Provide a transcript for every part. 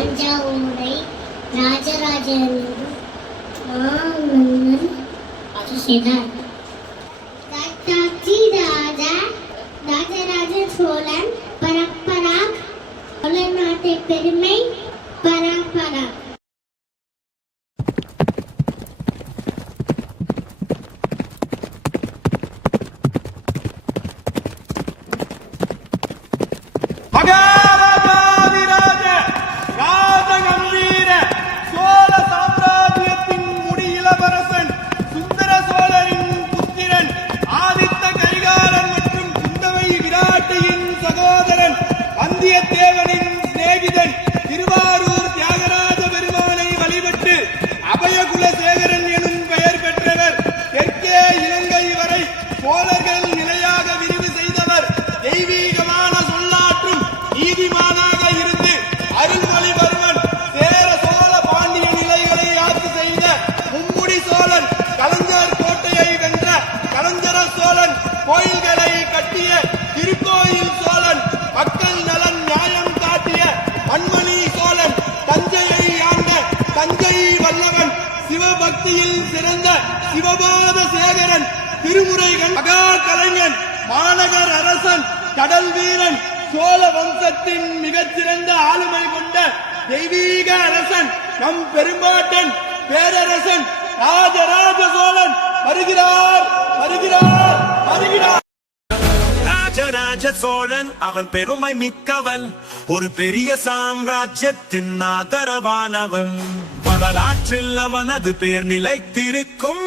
தஞ்சாவூரை ராஜராஜன் மாமன்னன் ஆட்சி செய்தார். ராஜராஜ சோழன் பராக் சோழ நாட்டை பெருமை பராக். வந்தியத்தேவனின் சிநேகிதன் திருவாரூர் தியாகராஜ பெருமானை வழிபட்டு அபயகுலசேகரன் எனும் பெயர் பெற்றவர். தெற்கே இலங்கை வரை சோழர்கள் நிலையாக விரிவு செய்தவர். தெய்வீகமான சொல்லாற்றும் நீதிமானாக இருந்து அருள்மொழிவர்மன் சேர சோழ பாண்டிய நிலைகளை ஆட்சி செய்த மும்முடி சோழன். கலைஞர் கோட்டையை வென்ற கலைஞர சோழன். கோயில்களை கட்டிய திருக்கோயில் சோழன். மக்கள் நலன் நியாயம் காட்டிய மண்மணி சோழன். தஞ்சையை ஆண்ட தஞ்சை வல்லவன். சிவபக்தியில் சிறந்த சிவபாத சேகரன். திருமுறைகள் மகா கலைஞன். மாநகர் அரசன். கடல் வீரன். சோழ வம்சத்தின் மிகச்சிறந்த ஆளுமை கொண்ட தெய்வீக அரசன். நம் பெரும்பாட்டன் பேரரசன் ராஜராஜ சோழன் வருகிறார் வருகிறார் வருகிறார். ராஜராஜ சோழன் அவன் பெருமை மிக்கவன். ஒரு பெரிய சாம்ராஜ்யத்தின் ஆதரவானவன். வரலாற்றில் அவனது பெயர் நிலைத்திருக்கும்.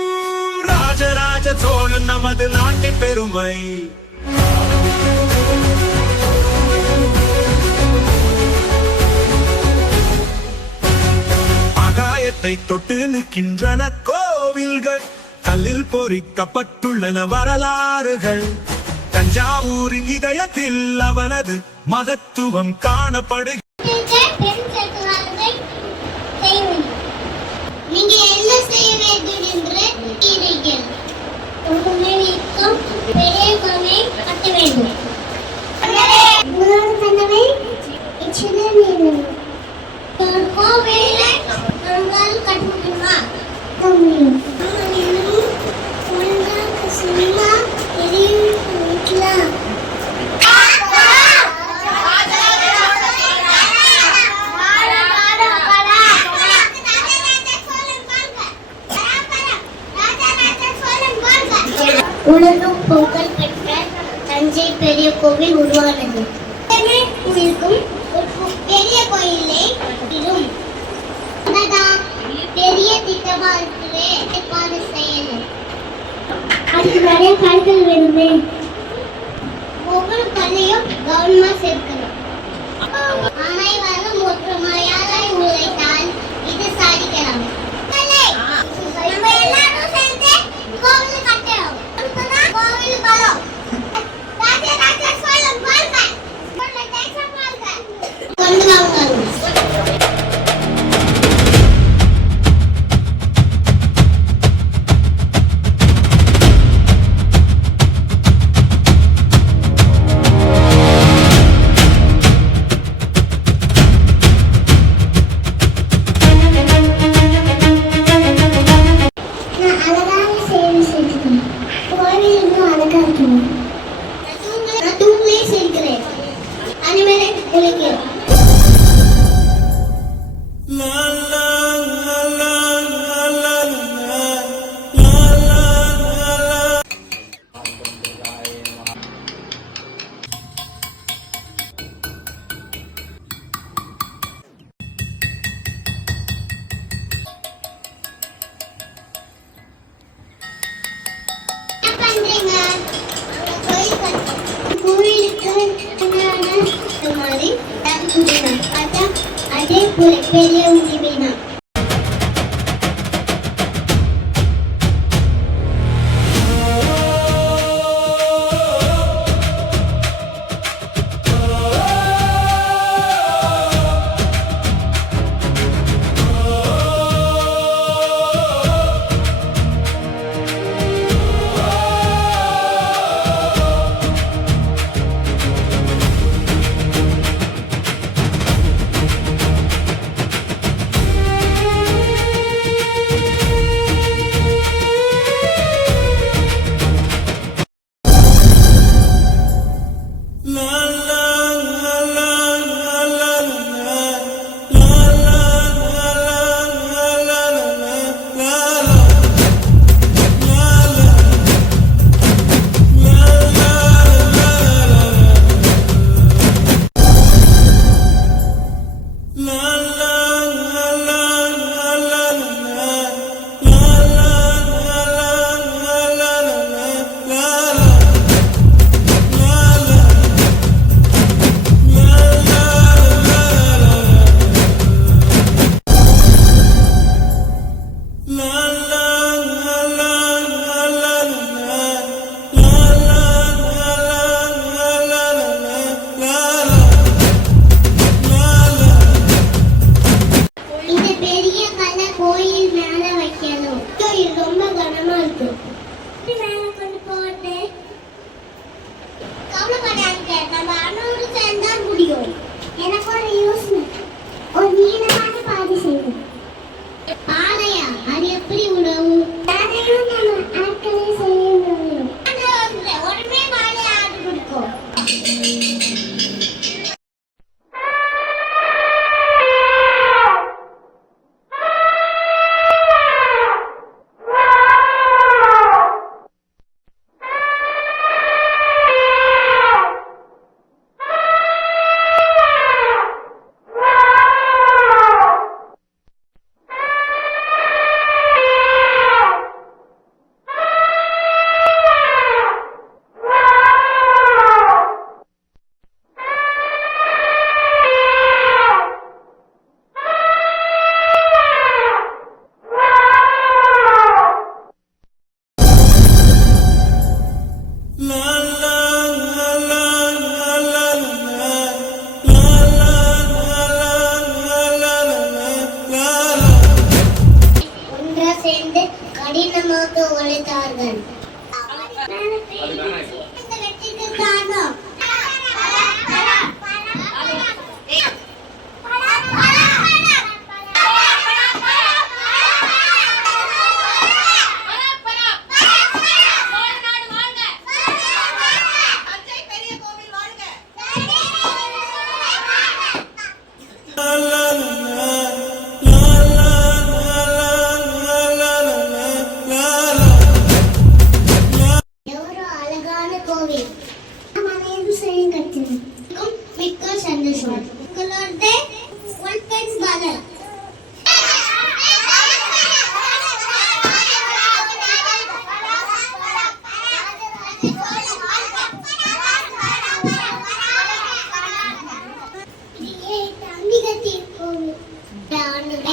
ராஜராஜ சோழன் நமது நாட்டின் பெருமை. ஆகாயத்தை தொட்டு நிற்கின்றன கோவில்கள். கல்லில் பொறிக்கப்பட்டுள்ளன வரலாறுகள். தஞ்சாவூரின் இதயத்தில் அவனது மகத்துவம் காணப்படுகிறது. நீங்க என்ன செய்ய வேண்டும் என்று பெரிய கனவை கட்ட வேண்டும். கனவை கோவிலை நாங்கள் கட்ட முடியுமா? உலகம் புகழ் பெற்ற தஞ்சை பெரிய கோவில் உருவானது. பெரிய கோயிலை பெரிய திட்டமாக ஏற்பாடு செய்யணும். அதுக்கு நிறைய கற்கள் வேணுமே. ஒவ்வொரு கல்லையும் கவனமா சேர்க்கணும். அனைவரும் ஒற்றுமையாக உழைத்தால் இது சாதிக்கலாம். கோவில் கட்டணும். கோவில் வரும். கொண்டு வாங்க. பெரிய உரிமைனா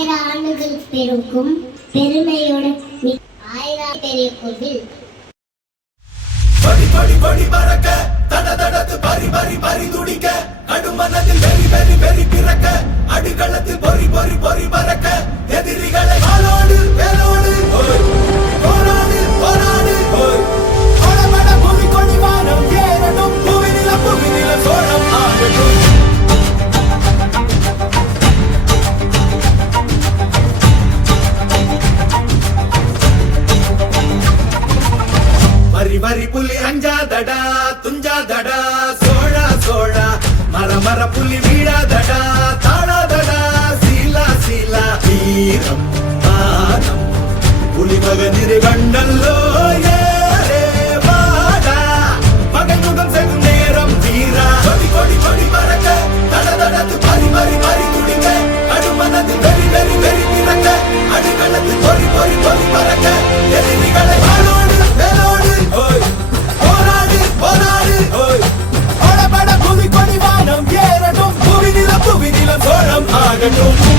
1000 ஆண்டுகள் பெருக்கும் பெருமையோடு ஆயிரம் பெரிய கோவில். படி படி படி பறக்க தட தடத்து பரி பரி பரி துடிக்க கடுமனதில் வெறி வெறி வெறி பிறக்க அடிகளத்தில் பொறி பொறி பொறி பறக்க எதிரிகளை ஆளோடு வேலோடு போராடு போராடு கொடபட புவி கொடி வானம் ஏறட்டும் புவிநில சோழம் ஆகட்டும். வரி வரி புலி அஞ்சாதடா துஞ்சாதடா சோழா சோழா மர மர புலி வீழாதடா தாழாதடா சீலா சீலா வீரம் மானம் புலி மகனிரு கண்டல்லோ ஏரே வாடா மகன் முகம் செல்லும் நேரம் வீரா கொடி கொடி கொடி பறக்க தட தடத்து பரி பரி பரி துடிக்க கடுமனதில் வெறி வெறி வெறி பிறக்க அடிகளத்தில் பொறி பொறி பொறி பறக்க எதிரிகளை ஆளோடு வேலோடு போராடு போராடு பட பட புவி கொடி வானம் ஏறட்டும் புவிநில சோழம் ஆகட்டும்.